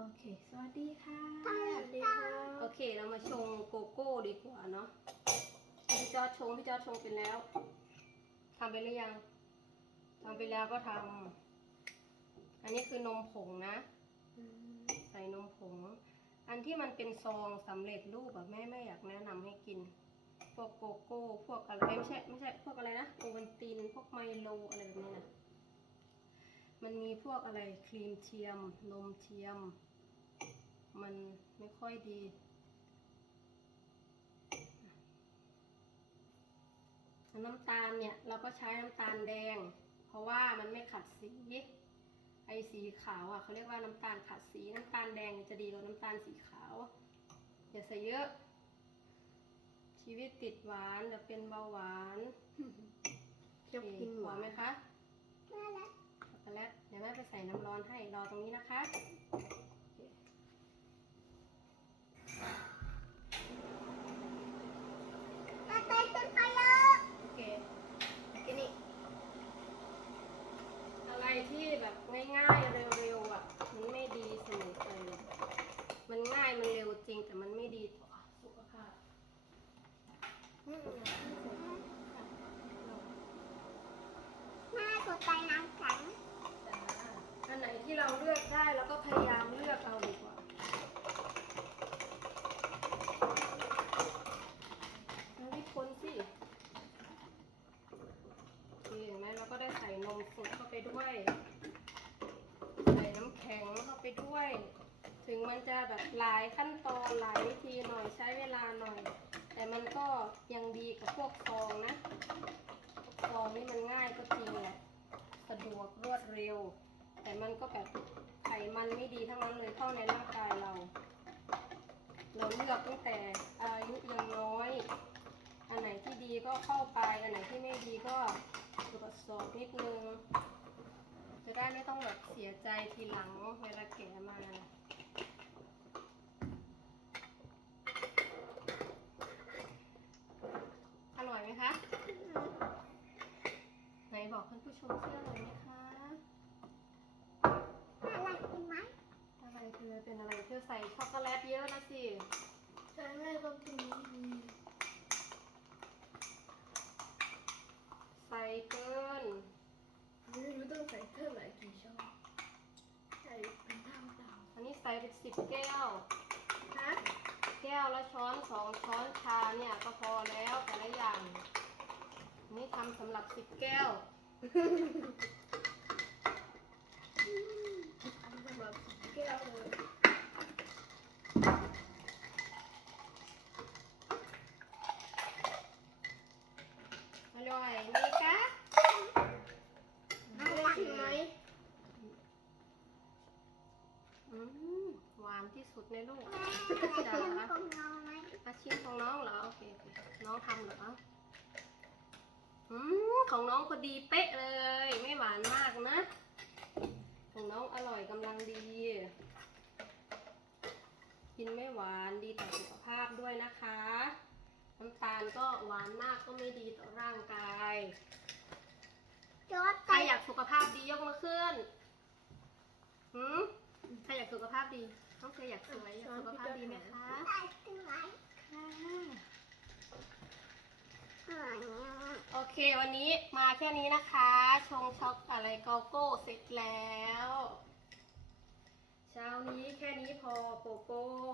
โอเค สวัสดีค่ะสวัสดีค่ะ โอเค เรามาชงโกโก้ดีกว่าเนาะ พี่จอร์จชง พี่จอร์จชงเป็นแล้ว ทำไปหรือยัง ทำไปแล้วก็ทำ อันนี้คือนมผงนะ ใส่นมผง อันที่มันเป็นซองสำเร็จรูปแบบแม่ไม่อยากแนะนำให้กิน พวกโกโก้ พวกอะไรไม่ใช่ไม่ใช่ พวกอะไรนะ โอวัลติน พวกไมโลอะไรแบบนี้นะ มันมีพวกอะไรครีมเทียม นมเทียม มันไม่ค่อยดี น้ำตาลเนี่ยเราก็ใช้น้ำตาลแดง เพราะว่ามันไม่ขัดสี ไอสีขาวอะเขาเรียกว่าน้ำตาลขัดสีน้ำตาลแดงจะดีกว่าน้ำตาลสีขาว อย่าใส่เยอะ ชีวิตติดหวานเดี๋ยวเป็นเบาหวานชอบกินหวานพอไหมคะน่ารักช็อก โกแลตเดี๋ยวแม่ไปใส่น้ำร้อนให้รอตรงนี้นะคะโอเคตาเต้นเป็นพายะโอเคทีนี้อะไรที่แบบง่ายๆเร็วๆอะมันไม่ดีเสมอไปเลยมันง่ายมันเร็วจริงแต่มันไม่ดีต่อสุขภาพแม่กดใจน้ำแข็งจ้าอัน ไหนที่เราเลือกได้เราก็พยายามเลือกเอาดีกว่า แล้วพี่คนสิเคเห็นไหมเราก็ได้ใส่นมสดเข้าไปด้วย ใส่น้ำแข็งเข้าไปด้วย ถึงมันจะแบบหลายขั้นตอนหลายวิธีหน่อยใช้เวลาหน่อย แต่มันก็ยังดีกว่าพวกซองนะ มันไม่ดีทั้งนั้นเลยเข้าในร่างกายเรา เราเลือกตั้งแต่อายุยังน้อย อันไหนที่ดีก็เข้าไป อันไหนที่ไม่ดีก็ตรวจสอบนิดนึง จะได้ไม่ต้องแบบเสียใจทีหลังเวลาแก่มาอร่อยไหมคะ ไหนบอกคุณผู้ชมที่อร่อยไหมคะ น่ารักจริงไหม อะ ไรเธอเป็นอะไรเธอใส่ช็อกโกแลตเยอะนะสิ ใช่แม่ก็กินใส่เกินไม่รู้ต้องใส่เท่าไหร่กี่ช้อนใส่เป็นเท่าเต่าอันนี้ใส่เป็นสิบแก้ว ฮะแก้วละช้อนสองช้อนชาเนี่ยก็พอแล้วแต่ละอย่างอันนี่ทำสำหรับสิบแก้วอันสำหรับแก้วเลย อร่อยไหมคะ น่ารักไหม อืมหวานที่ สุดในโลกแม่อะไรกินของเราไหมอาชีพของน้องเหรอโอเคโอเคน้องทำเหรออืมของน้องพอดีเป๊ะเลย ไม่หวานมากนะ ของน้องอร่อยกำลังดี กินไม่หวานดีต่อสุขภาพด้วยนะคะน้ำตาลก็หวานมากก็ไม่ดีต่อร่างกายจอดใครอยากสุขภาพดียกมือขึ้นหืม ใครอยากสุขภาพดีน้องเคยอยากสวยอยากสุขภาพดีไหมคะได้กินไหมค่ะอ่าโอเควันนี้มาแค่นี้นะคะ ชงช็อกอะไรโกโก้เสร็จแล้ว เช้านี้แค่นี้พอ